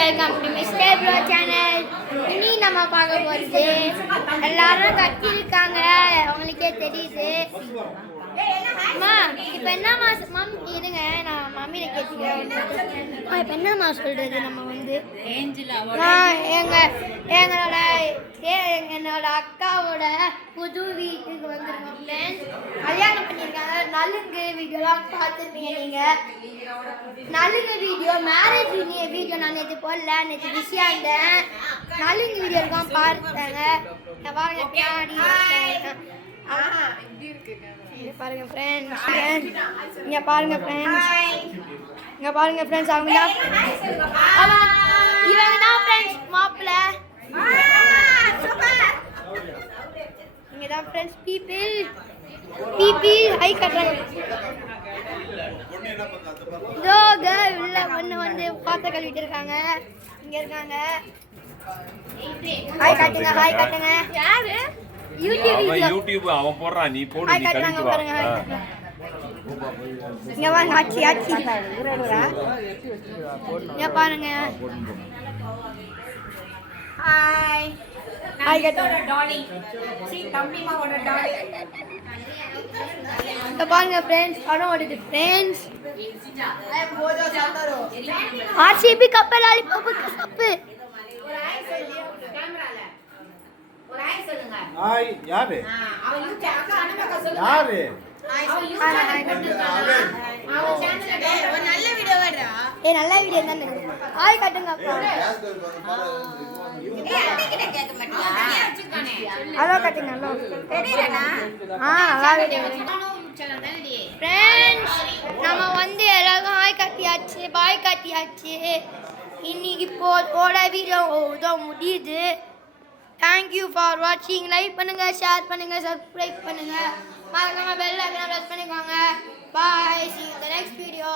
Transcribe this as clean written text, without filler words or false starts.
Welcome to mister bro channel. இனி நம்ம பார்க்க போகிறது எல்லாரும் கட்டியிருக்காங்க, அவங்களுக்கே தெரியுது. அம்மா இப்போ என்னம்மா இருங்க, நான் மம்மியை கேட்டுக்கிறேன். இப்போ என்னம்மா சொல்கிறது? நம்ம வந்து என்னோட அக்காவோட புது வீட்டுக்கு வந்துருக்கோம் ஃப்ரெண்ட்ஸ். கல்யாணம் பண்ணியிருக்காங்க. நலுங்கு வீடியோலாம் பார்த்துருப்பீங்க நீங்கள். நலுங்கு வீடியோ, மேரேஜ் வீடியோ நான் நேற்று போடல, நேற்று பிஸியாக இருந்தேன். நலுங்கு வீடியோ இருக்கான் பார்த்தாங்க. பாருங்க பாருங்க ஃப்ரெண்ட்ஸ், இங்கே பாருங்க ஃப்ரெண்ட்ஸ், இங்கே பாருங்க ஃப்ரெண்ட்ஸ். அவங்க தான் இவங்க தான் ஃப்ரெண்ட்ஸ் மாப்பிள்ளை. இங்கே தான் ஃப்ரெண்ட்ஸ் பீப்பிள் ஹை கட்டுறாங்க. இதோ உள்ள பொண்ணு வந்து பாத்திரம் கழுவிட்டு இருக்காங்க. இங்கே இருக்காங்க. ஹாய் காட்டுங்க, ஹாய் காட்டுங்க. யாரு? யூடியூப் அவன் போடுறான், நீ போடு, நீ கழுவிட்டு வா. இங்க வாங்க, ஆச்சி ஆச்சி இங்க பாருங்க. ஹாய் ஹாய் காட்டுங்க. டாலி சி தம்பி மாவோட டாலி. இங்க பாருங்க ஃப்ரெண்ட்ஸ், படம் ஓடுது friends. RCB cup lollipop cup. ஒரு ஹாய் சொல்லுங்க. ஹாய் யாரு? அவ யூடியூப் அக்கா அனுமக்கா சொல்லுங்க. யாரு? அவ யூடியூப் அவ சேனல்ல ஒரு நல்ல வீடியோ வரா. நல்ல வீடியோ தானே. ஹாய் காட்டுங்க அக்கா. அன்னைக்கு கேட்க மாட்டீங்க. வச்சிருக்கானே. ஹலோ காட்டுங்க. ஹலோ. தெரியலனா? நல்லா வீடியோ சேனல் தானே. फ्रेंड्स நம்ம வந்து எல்லாரும் ஹாய் காட்டியாச்சு, பாய் காட்டியாச்சு. இன்னைக்கு போட வீடியோ தான் முடியுது. Thank you for watching. Like பண்ணுங்க, ஷேர் பண்ணுங்க, சப்ஸ்கிரைப் பண்ணுங்க, மறக்காம பெல் ஐகானை பிரஸ் பண்ணிக்கோங்க. Bye, see you in the next video.